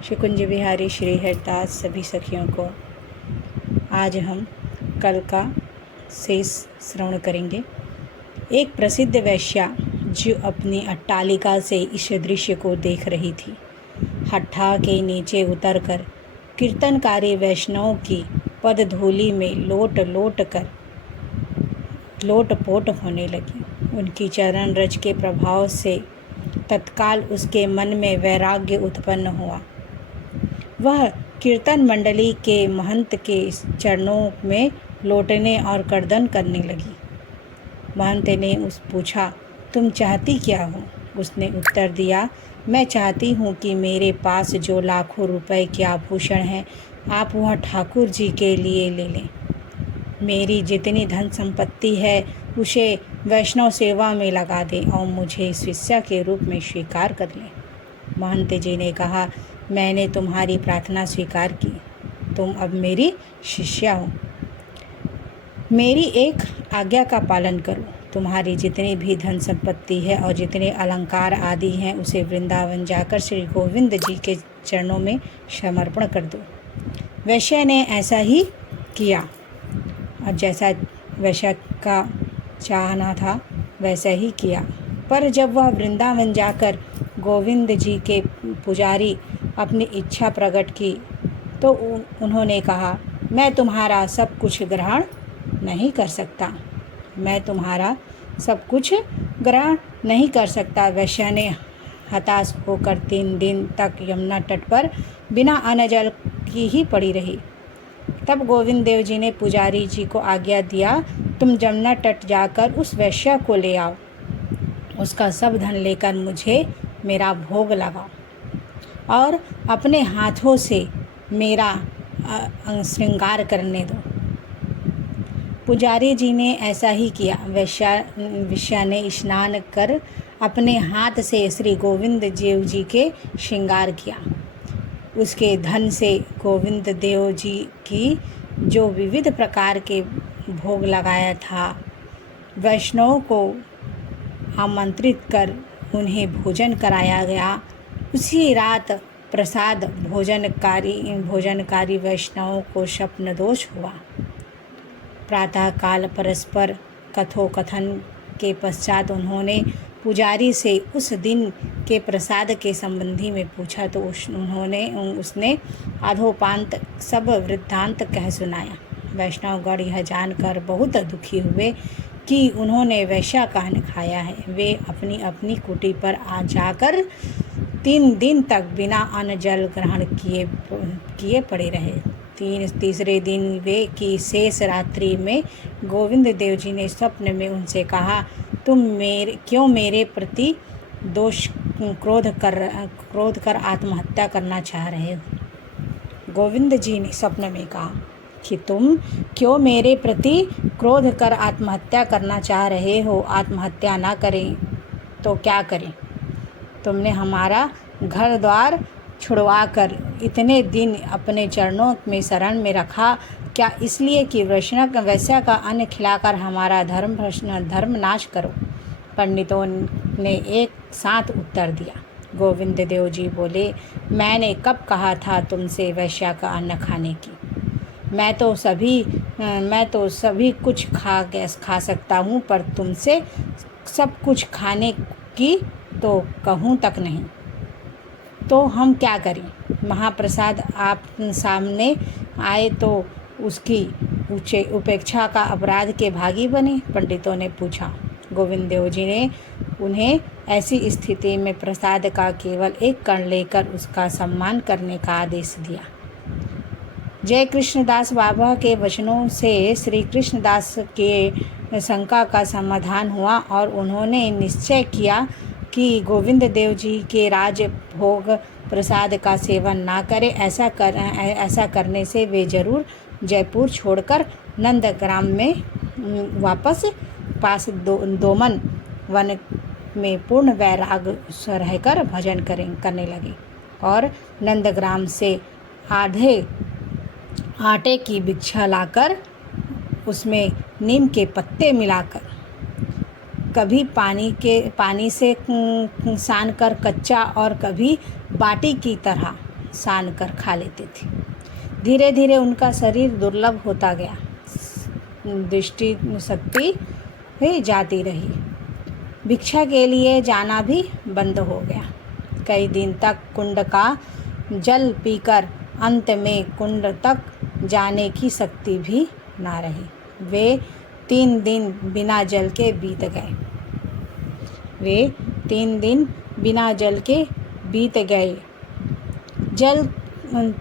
श्री कुंज बिहारी श्री हरदास सभी सखियों को आज हम कल का शेष श्रवण करेंगे। एक प्रसिद्ध वेश्या जो अपनी अट्टालिका से इस दृश्य को देख रही थी, हट्ठा के नीचे उतरकर कीर्तनकारी वैष्णवों की पदधूलि में लोटपोट होने लगी। उनकी चरण रज के प्रभाव से तत्काल उसके मन में वैराग्य उत्पन्न हुआ। वह कीर्तन मंडली के महंत के चरणों में लोटने और कर्दन करने लगी। महंत ने पूछा, तुम चाहती क्या हो? उसने उत्तर दिया, मैं चाहती हूँ कि मेरे पास जो लाखों रुपए के आभूषण हैं, आप वह ठाकुर जी के लिए ले लें। मेरी जितनी धन संपत्ति है उसे वैष्णव सेवा में लगा दें और मुझे शिष्या के रूप में स्वीकार कर लें। महंत जी ने कहा, मैंने तुम्हारी प्रार्थना स्वीकार की, तुम अब मेरी शिष्या हो। मेरी एक आज्ञा का पालन करो। तुम्हारी जितनी भी धन संपत्ति है और जितने अलंकार आदि हैं उसे वृंदावन जाकर श्री गोविंद जी के चरणों में समर्पण कर दो। वैश्य ने ऐसा ही किया और जैसा वैश्य का चाहना था वैसा ही किया। पर जब वह वृंदावन जाकर गोविंद जी के पुजारी अपनी इच्छा प्रकट की तो उन्होंने कहा, मैं तुम्हारा सब कुछ ग्रहण नहीं कर सकता, मैं तुम्हारा सब कुछ ग्रहण नहीं कर सकता। वैश्य ने हताश होकर 3 दिन तक यमुना तट पर बिना अन्न जल की ही पड़ी रही। तब गोविंद देव जी ने पुजारी जी को आज्ञा दिया, तुम यमुना तट जाकर उस वैश्य को ले आओ, उसका सब धन लेकर मुझे मेरा भोग लगाओ और अपने हाथों से मेरा श्रृंगार करने दो। पुजारी जी ने ऐसा ही किया। वैश्या ने स्नान कर अपने हाथ से श्री गोविंद देव जी के श्रृंगार किया। उसके धन से गोविंद देव जी की जो विविध प्रकार के भोग लगाया था, वैष्णवों को आमंत्रित कर उन्हें भोजन कराया गया। उसी रात प्रसाद भोजनकारी वैष्णवों को स्वप्न दोष हुआ। प्रातःकाल परस्पर कथोकथन के पश्चात उन्होंने पुजारी से उस दिन के प्रसाद के संबंधी में पूछा तो उसने आधोपांत सब वृत्तांत कह सुनाया। वैष्णवगण यह जानकर बहुत दुखी हुए कि उन्होंने वैश्या का अन्न खाया है। वे अपनी अपनी कुटी पर आ जाकर 3 दिन तक बिना अन्न जल ग्रहण किए पड़े रहे। तीसरे दिन वे की शेष रात्रि में गोविंद देव जी ने स्वप्न में उनसे कहा, तुम क्यों मेरे प्रति क्रोध कर आत्महत्या करना चाह रहे हो? गोविंद जी ने स्वप्न में कहा कि तुम क्यों मेरे प्रति क्रोध कर आत्महत्या करना चाह रहे हो? आत्महत्या ना करें तो क्या करें? तुमने हमारा घर द्वार छुड़वा कर इतने दिन अपने चरणों में शरण में रखा, क्या इसलिए कि वैश्य का अन्न खिलाकर हमारा धर्म नाश करो? पंडितों ने एक साथ उत्तर दिया। गोविंद देव जी बोले, मैंने कब कहा था तुमसे वैश्य का अन्न खाने की? मैं तो सभी कुछ खा सकता हूँ, पर तुमसे सब कुछ खाने की तो कहूँ तक नहीं। तो हम क्या करें? महाप्रसाद आप सामने आए तो उसकी उपेक्षा का अपराध के भागी बने? पंडितों ने पूछा। गोविंद देव जी ने उन्हें ऐसी स्थिति में प्रसाद का केवल एक कण लेकर उसका सम्मान करने का आदेश दिया। जय कृष्णदास बाबा के वचनों से श्री कृष्णदास के शंका का समाधान हुआ और उन्होंने निश्चय किया कि गोविंद देव जी के राज भोग प्रसाद का सेवन ना करें। ऐसा करने से वे जरूर जयपुर छोड़कर नंदग्राम में वापस पास दोमन वन में पूर्ण वैराग रहकर भजन करने लगे और नंदग्राम से आधे आटे की भिक्षा लाकर उसमें नीम के पत्ते मिलाकर कभी पानी से सान कर कच्चा और कभी बाटी की तरह सान कर खा लेते थे। धीरे धीरे उनका शरीर दुर्लभ होता गया, दृष्टि शक्ति भी जाती रही, भिक्षा के लिए जाना भी बंद हो गया। कई दिन तक कुंड का जल पीकर अंत में कुंड तक जाने की शक्ति भी ना रही। वे 3 दिन बिना जल के बीत गए।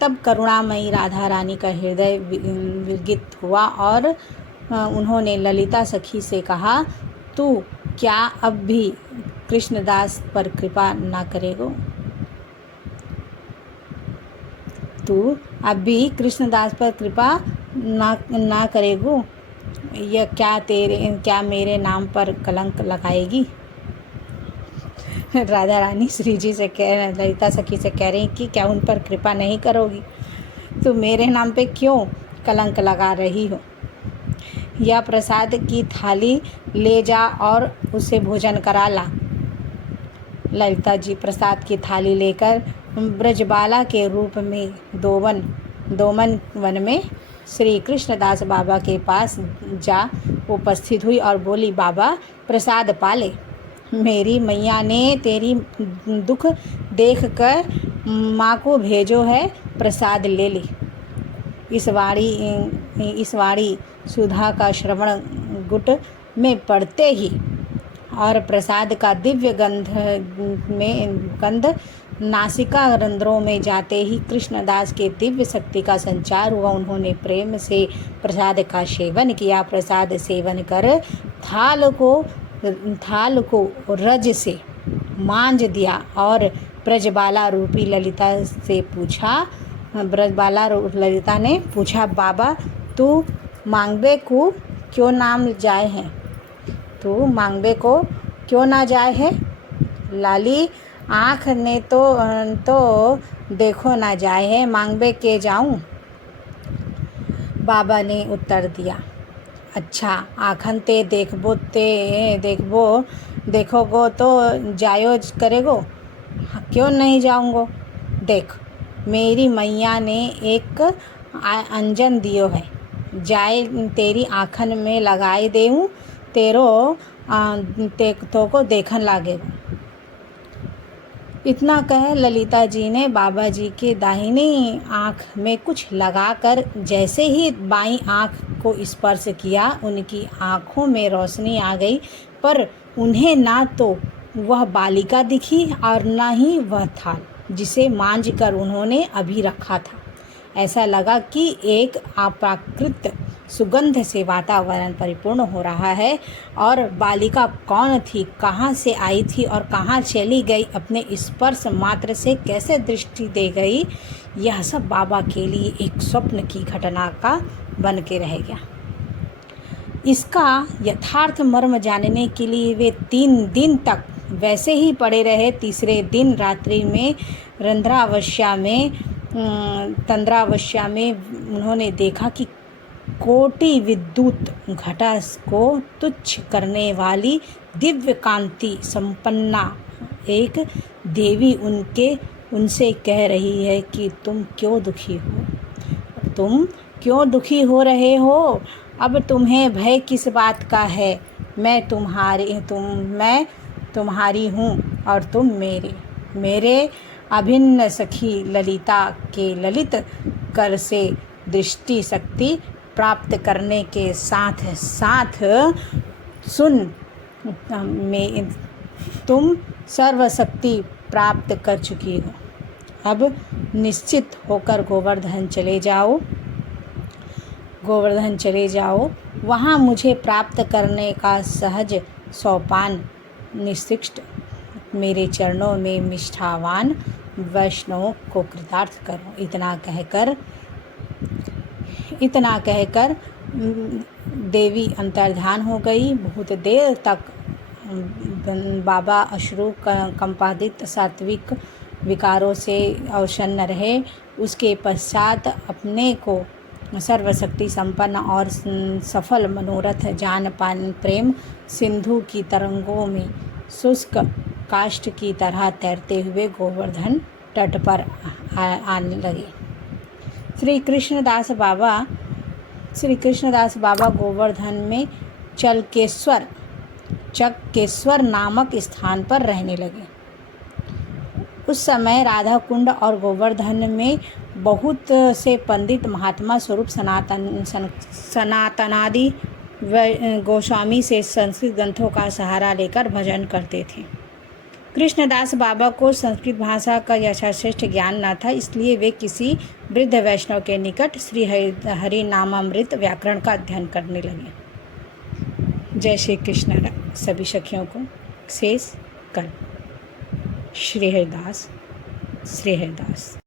तब करुणामयी राधा रानी का हृदय विगलित हुआ और उन्होंने ललिता सखी से कहा, तू क्या अब भी कृष्णदास पर कृपा ना करेगो? तू अब भी कृष्णदास पर कृपा ना करेगो? यह क्या मेरे नाम पर कलंक लगाएगी? राधा रानी श्री जी से ललिता सखी से कह रही कि क्या उन पर कृपा नहीं करोगी? तो मेरे नाम पे क्यों कलंक लगा रही हो? यह प्रसाद की थाली ले जा और उसे भोजन करा ला। ललिता जी प्रसाद की थाली लेकर ब्रजबाला के रूप में दोमन वन में श्री कृष्णदास बाबा के पास जा उपस्थित हुई और बोली, बाबा प्रसाद पाले। मेरी मैया ने तेरी दुख देखकर माँ को भेजो है, प्रसाद ले ली। इस वाणी सुधा का श्रवण गुट में पड़ते ही और प्रसाद का दिव्य गंध नासिका रंध्रों में जाते ही कृष्णदास के दिव्य शक्ति का संचार हुआ। उन्होंने प्रेम से प्रसाद का सेवन किया। प्रसाद सेवन कर थाल को रज से मांझ दिया और ब्रजबाला रूपी ललिता ने पूछा, बाबा तू मांगबे को क्यों ना जाए है? लाली आँख ने तो देखो ना जाए है, मांगबे के जाऊं? बाबा ने उत्तर दिया, अच्छा आँखन ते देखोगो तो जायो करेगो, क्यों नहीं जाऊंगो? देख मेरी मैया ने एक अंजन दियो है, जाए तेरी आँखन में लगाई देऊं, तो को देखन लागेगो। इतना कह ललिता जी ने बाबा जी के दाहिनी आँख में कुछ लगाकर जैसे ही बाईं आँख को स्पर्श किया, उनकी आँखों में रोशनी आ गई, पर उन्हें ना तो वह बालिका दिखी और न ही वह थाल जिसे मांझ कर उन्होंने अभी रखा था। ऐसा लगा कि एक अप्राकृत सुगंध से वातावरण परिपूर्ण हो रहा है। और बालिका कौन थी, कहाँ से आई थी और कहाँ चली गई, अपने स्पर्श मात्र से कैसे दृष्टि दे गई, यह सब बाबा के लिए एक स्वप्न की घटना का बन के रह गया। इसका यथार्थ मर्म जानने के लिए वे 3 दिन तक वैसे ही पड़े रहे। तीसरे दिन रात्रि में तंद्रावश्या में उन्होंने देखा कि कोटि विद्युत घटा को तुच्छ करने वाली दिव्य कांति संपन्ना एक देवी उनसे कह रही है कि तुम क्यों दुखी हो रहे हो? अब तुम्हें भय किस बात का है? मैं तुम्हारी हूँ और तुम मेरे अभिन्न सखी ललिता के ललित कर से दृष्टि शक्ति प्राप्त करने के साथ साथ तुम सर्वशक्ति प्राप्त कर चुकी हो। अब निश्चित होकर गोवर्धन चले जाओ। वहाँ मुझे प्राप्त करने का सहज सोपान निश्चित मेरे चरणों में निष्ठावान वैष्णवों को कृतार्थ करो। इतना कहकर देवी अंतर्धान हो गई। बहुत देर तक बाबा अश्रु कंपादित सात्विक विकारों से अवसन्न रहे। उसके पश्चात अपने को सर्वशक्ति संपन्न और सफल मनोरथ जान पान प्रेम सिंधु की तरंगों में शुष्क काष्ठ की तरह तैरते हुए गोवर्धन तट पर आने लगे। श्री कृष्णदास बाबा गोवर्धन में चक्केश्वर नामक स्थान पर रहने लगे। उस समय राधा कुंड और गोवर्धन में बहुत से पंडित महात्मा स्वरूप सनातनादि गोस्वामी से संस्कृत ग्रंथों का सहारा लेकर भजन करते थे। कृष्णदास बाबा को संस्कृत भाषा का यथाश्रेष्ठ ज्ञान न था, इसलिए वे किसी वृद्ध वैष्णव के निकट श्री हरि नामामृत व्याकरण का अध्ययन करने लगे। जय श्री कृष्ण। सभी सखियों को शेष कल। श्री हरिदास।